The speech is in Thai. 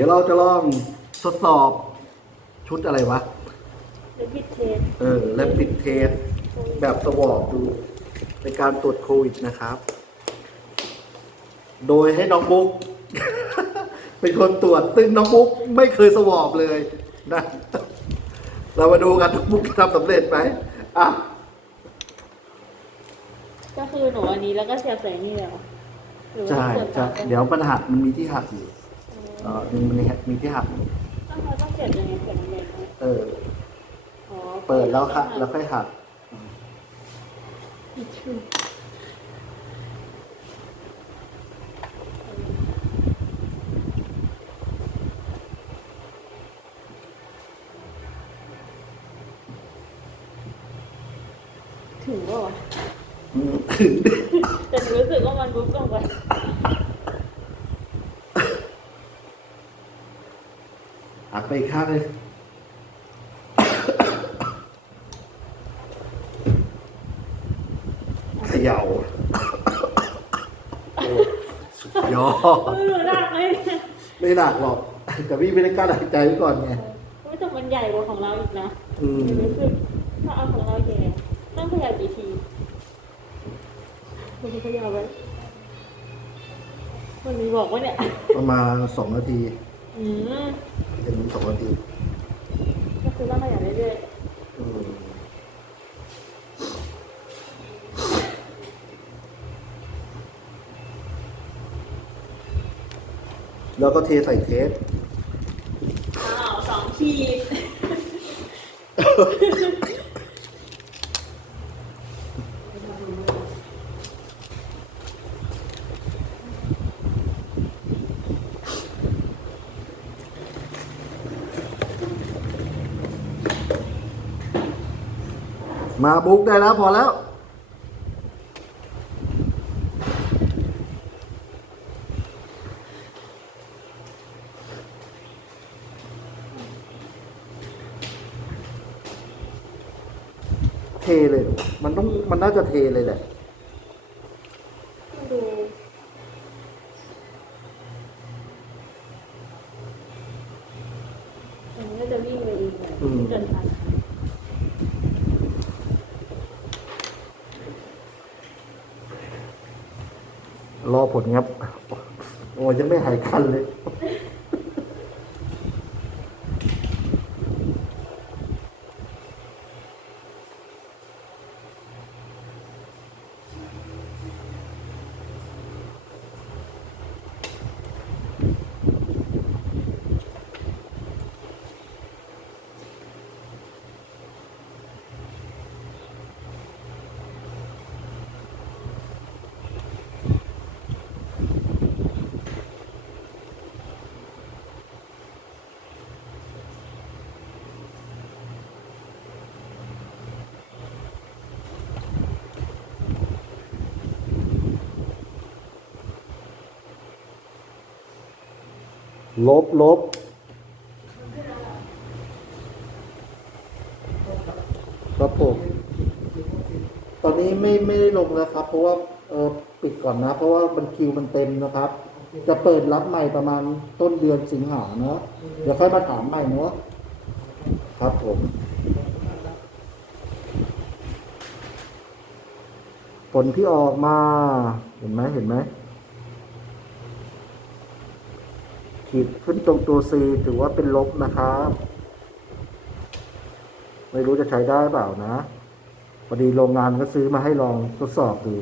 ดี๋ยวเราจะลองทดสอบชุดอะไรวะหรือพิดเทสเออ และปิดเทสแบบสวอปดูในการตรวจโควิดนะครับ โดยให้น้องบุ๊ก เป็นคนตรวจซึ่งน้องบุ๊กไม่เคยสวอปเลยนะ เรามาดูกันน้องบุ๊กทำสำเร็จไหมอะก็คือหนูอันนี้แล้วก็เสียบใส่นี่เลยเหรอหรือว่าใช่เสียบใช่ปากเดี๋ยวมันหักมันมีที่หักอยู่เออมันมีมีที่หักอยู่ต้องเขาต้องเสียบยังไงเสียบยังไงคะเอออ๋อเปิดแล้วหักแล้วค่อยหักถึงว่าวะอืมถึงแต่หนูรู้สึกว่ามันบุ๊บลงไป หักไปอีกข้างเลยเขย่าโอ้สุดยอดเออหนูหนักเลยเนี่ยไม่หนักหรอก แต่พี่ไม่ได้กล้าหายใจไว้ก่อนไงไม่แต่มันใหญ่กว่าของเราอีกนะอืมหนูรู้สึกถ้าเอาของเราแย่ต้องขยับกี่ทีมันจะขยับไว้มันมีบอกว่าเนี่ย ประมาณสองนาที อืมถึงสองนาทีก็คือต้องขยับเรื่อยอืมแล้วก็เทใส่เทปๆอ้าวสองขีด มาบุ๊กได้แล้วพอแล้ว เทเลยเหรอมันต้องมันน่าจะเทเลยแหละดูอันนี้ก็จะวิ่งไปเองเลยอืมจนทัน รอผลครับ โอ้ยยังไม่หายคันเลย ลบลบครับผม ตอนนี้ไม่ไม่ได้ลงแล้วครับ เพราะว่าเออปิดก่อนนะ เพราะว่ามันคิวมันเต็มนะครับ จะเปิดรับใหม่ประมาณต้นเดือนสิงหาเนาะเดี๋ยวค่อยมาถามใหม่เนาะครับผมผลที่ออกมา เห็นไหมเห็นไหม ขีดขึ้นตรงตัว C ถือว่าเป็นลบนะครับ ไม่รู้จะใช้ได้เปล่านะพอดีโรงงานก็ซื้อมาให้ลองทดสอบดู